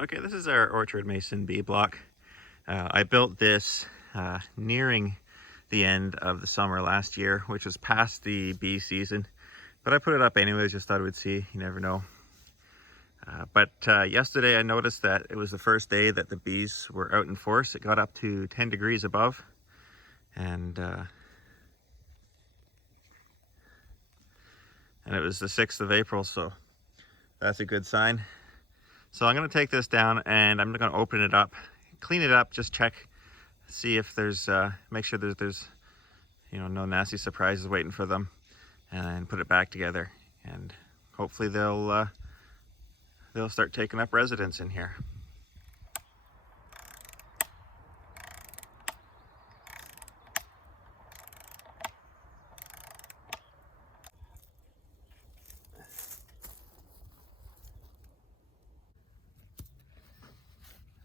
Okay, this is our orchard mason bee block. I built this nearing the end of the summer last year, which was past the bee season, but I put it up anyways, just thought we'd see, you never know. But yesterday I noticed that it was the first day that the bees were out in force. It got up to 10 degrees above, and it was the 6th of April, so that's a good sign. So I'm going to take this down and I'm going to open it up, clean it up, just check, see if there's, make sure there's no nasty surprises waiting for them, and put it back together. And hopefully they'll start taking up residence in here.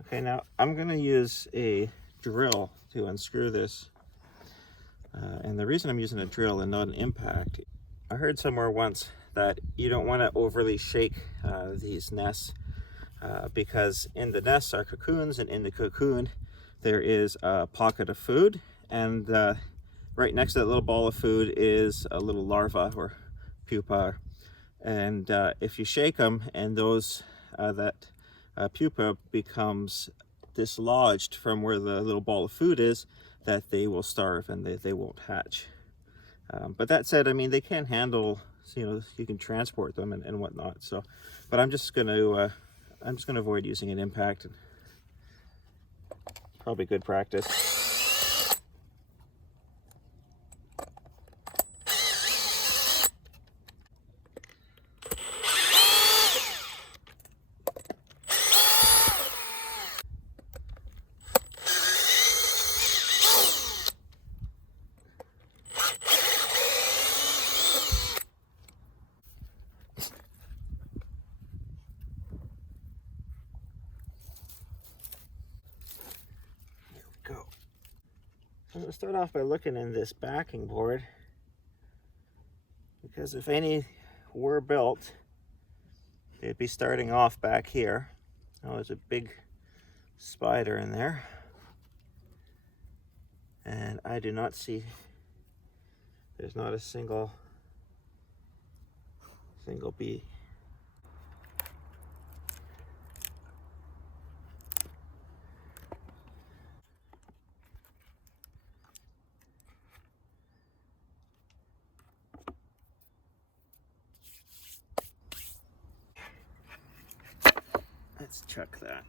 Okay, now I'm going to use a drill to unscrew this. And the reason I'm using a drill and not an impact, I heard somewhere once that you don't want to overly shake these nests because in the nests are cocoons, and in the cocoon there is a pocket of food, and right next to that little ball of food is a little larva or pupa. And if you shake them and that pupa becomes dislodged from where the little ball of food is, that they will starve and they won't hatch. But that said, I mean, they can handle, you can transport them and whatnot. So, but I'm just going to avoid using an impact. Probably good practice. Go. I'm going to start off by looking in this backing board, because if any were built, they'd be starting off back here. Oh, there's a big spider in there, and I do not see, there's not a single bee. Let's check that.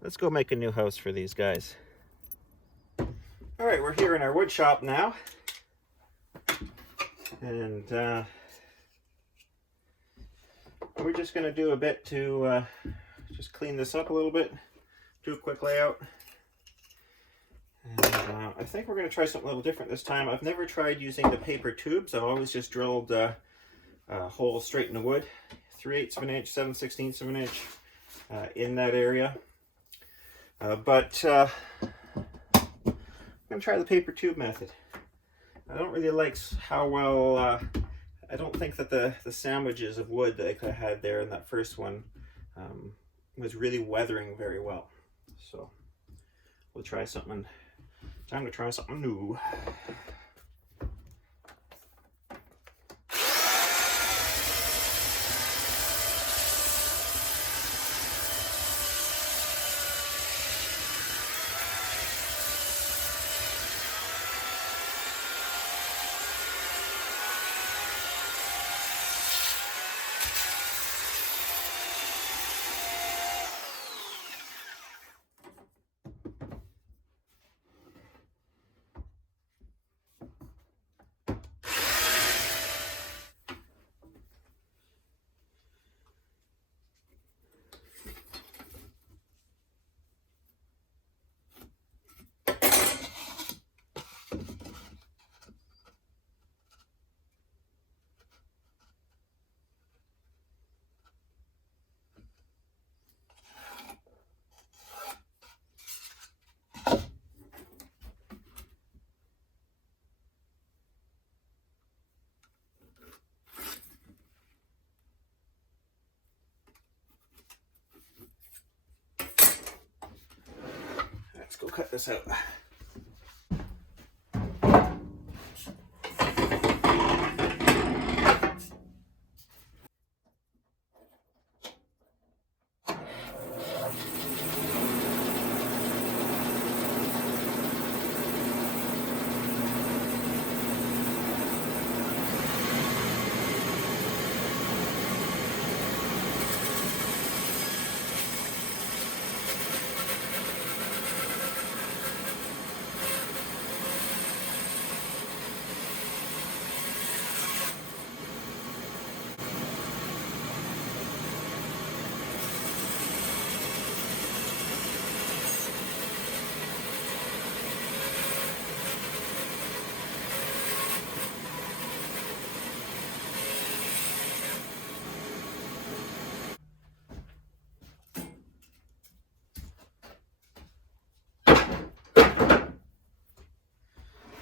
Let's go make a new house for these guys. All right, we're here in our wood shop now, and we're just going to do a bit to just clean this up a little bit, do a quick layout. And I think we're going to try something a little different this time. I've never tried using the paper tubes. I've always just drilled holes straight in the wood, 3/8 of an inch, 7/16 of an inch in that area. But I'm going to try the paper tube method. I don't really like how well, I don't think that the sandwiches of wood that I had there in that first one was really weathering very well. So we'll try something. Time to try something new. go cut this out.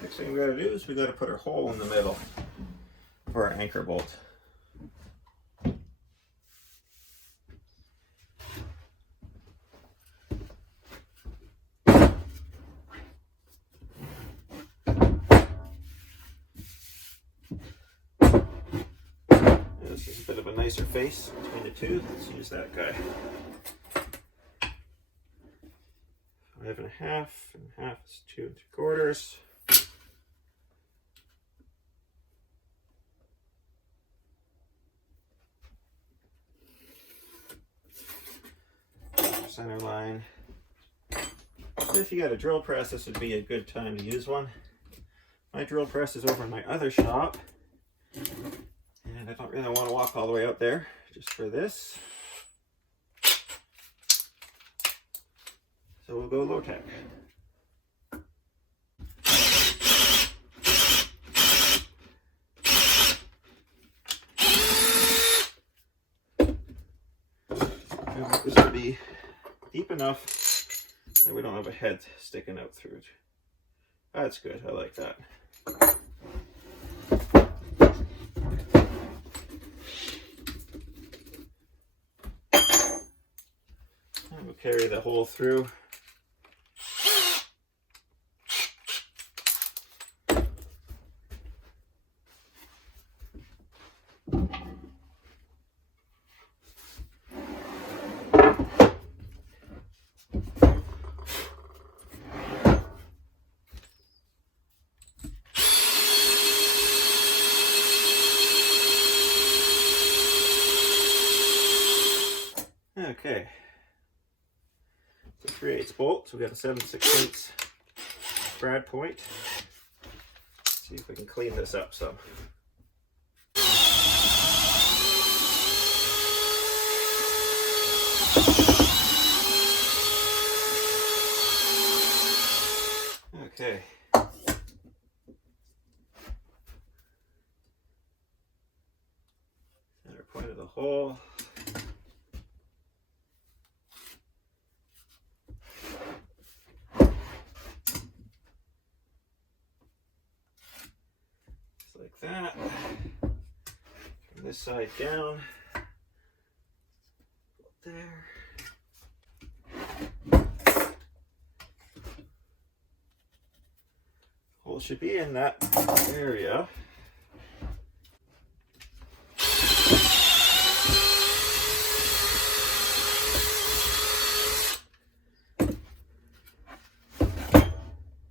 Next thing we got to do is we got to put our hole in the middle for our anchor bolt. This is a bit of a nicer face between the two. Let's use that guy. 5.5 and half is 2 3/4. Center line. If you got a drill press, this would be a good time to use one. My drill press is over in my other shop, and I don't really want to walk all the way out there just for this. So we'll go low tech. I want this to be deep enough that we don't have a head sticking out through it. That's good, I like that. And we'll carry the hole through. Okay, it's a 3/8 bolt, so we got a 7/16 brad point. Let's see if we can clean this up some. Okay. Center point of the hole. Like that. From this side down. There. Hole should be in that area.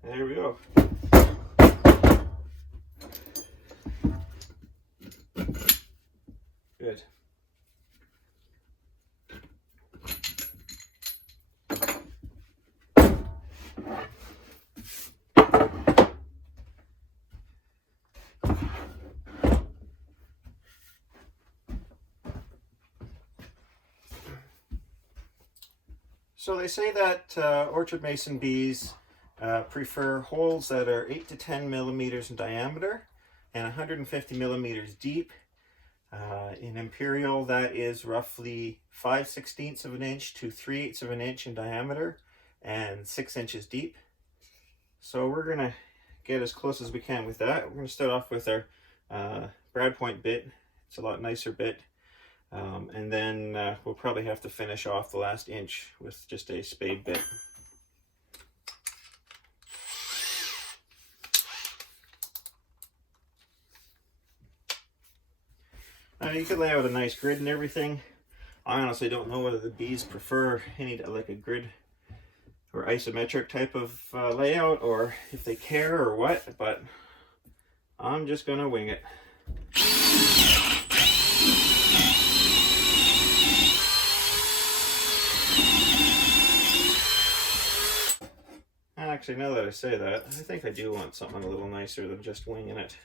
There we go. Good. So they say that orchard mason bees prefer holes that are 8 to 10 millimeters in diameter and 150 millimeters deep. In imperial, that is roughly 5/16 of an inch to 3/8 of an inch in diameter and 6 inches deep. So we're going to get as close as we can with that. We're going to start off with our brad point bit. It's a lot nicer bit. And then we'll probably have to finish off the last inch with just a spade bit. you could lay out a nice grid and everything. I honestly don't know whether the bees prefer any like a grid or isometric type of layout, or if they care or what, but I'm just gonna wing it. Actually, now that I say that, I think I do want something a little nicer than just winging it.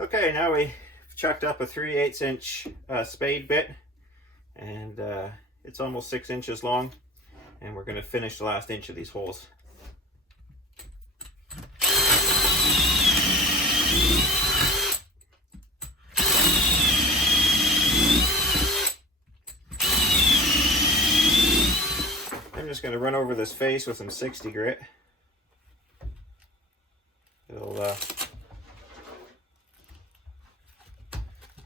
Okay, now we chucked up a 3/8 inch spade bit, and it's almost 6 inches long, and we're going to finish the last inch of these holes. I'm just going to run over this face with some 60 grit.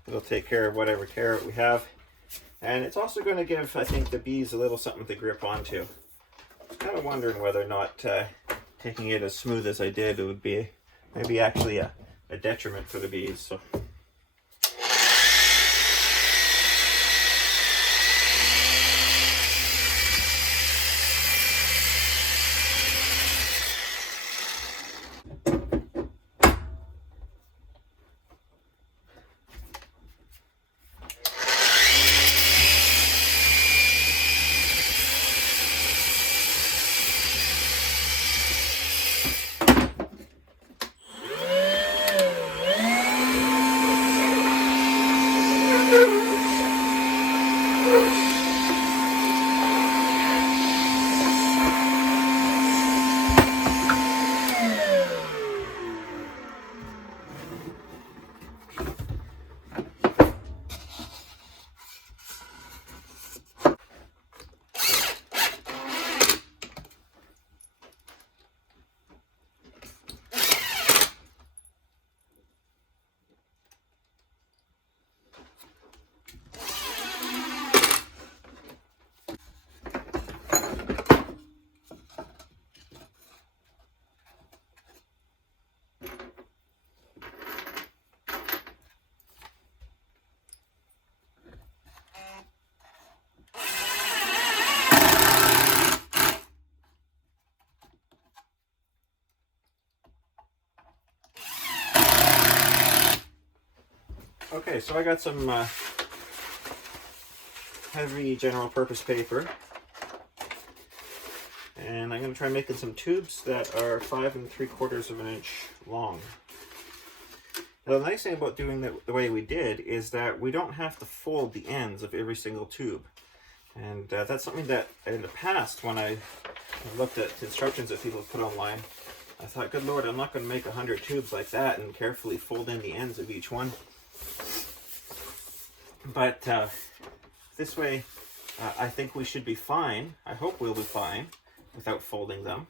It'll take care of whatever carrot we have. And it's also going to give, I think, the bees a little something to grip onto. I was kind of wondering whether or not taking it as smooth as I did, it would be maybe actually a detriment for the bees. So. Okay, so I got some heavy general purpose paper, and I'm going to try making some tubes that are 5 3/4 of an inch long. Now, the nice thing about doing it the way we did is that we don't have to fold the ends of every single tube. And that's something that in the past, when I looked at instructions that people put online, I thought, good Lord, I'm not going to make 100 tubes like that and carefully fold in the ends of each one. But this way, I think we should be fine. I hope we'll be fine without folding them.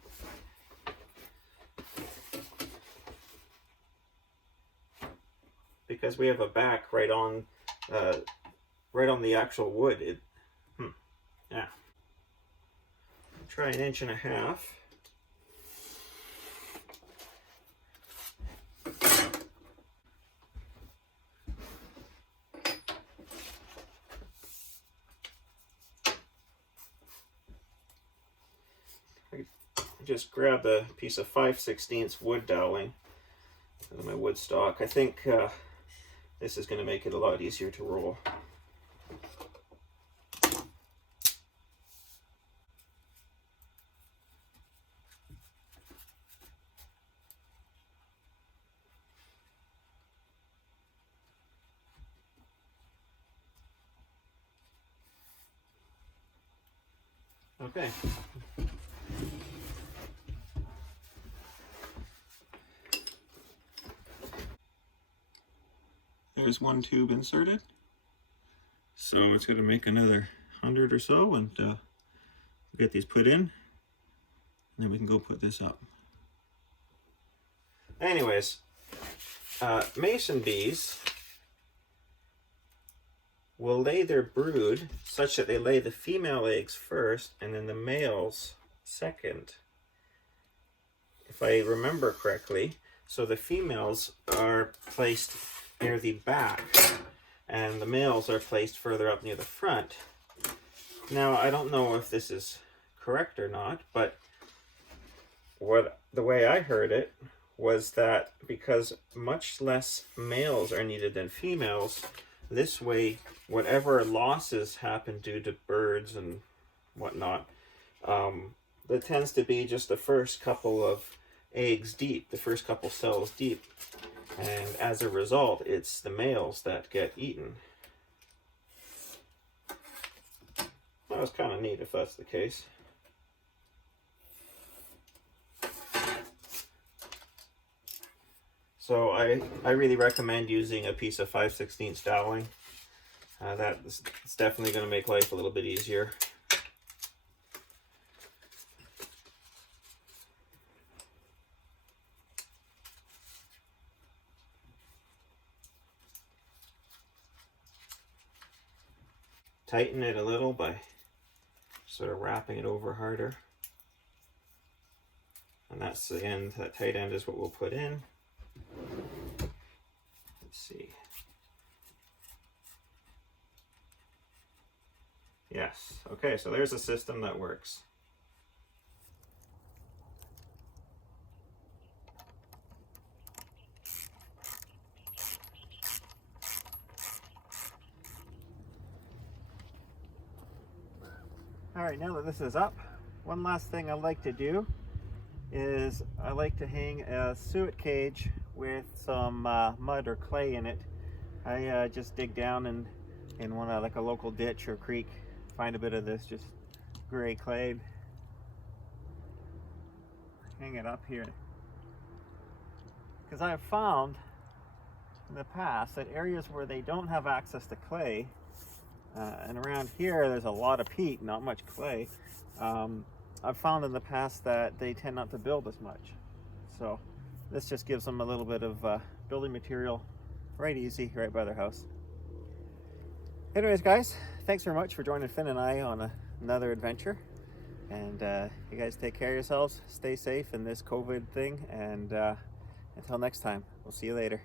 Because we have a back right on the actual wood. Yeah. Try 1.5 inches. I just grabbed a piece of 5/16 wood doweling out of my wood stock. I think this is going to make it a lot easier to roll. Okay. There's one tube inserted. So it's going to make another 100 or so, and get these put in, and then we can go put this up. Anyways, mason bees will lay their brood such that they lay the female eggs first and then the males second, if I remember correctly. So the females are placed near the back and the males are placed further up near the front. Now, I don't know if this is correct or not, but the way I heard it was that because much less males are needed than females, this way, whatever losses happen due to birds and whatnot, that tends to be just the first couple of eggs deep, the first couple cells deep. And as a result, it's the males that get eaten. That was kind of neat if that's the case. So I really recommend using a piece of 5/16 doweling. That's definitely going to make life a little bit easier. Tighten it a little by sort of wrapping it over harder. And that's the end, that tight end is what we'll put in. Let's see. Yes, okay, so there's a system that works. All right, now that this is up, one last thing I like to do is I like to hang a suet cage with some mud or clay in it. I just dig down in one like a local ditch or creek, find a bit of this just gray clay, hang it up here. Because I have found in the past that areas where they don't have access to clay, and around here there's a lot of peat, not much clay, I've found in the past that they tend not to build as much. So this just gives them a little bit of building material right easy right by their house. Anyways guys, thanks very much for joining Finn and I on another adventure, and you guys take care of yourselves, stay safe in this COVID thing, and until next time, we'll see you later.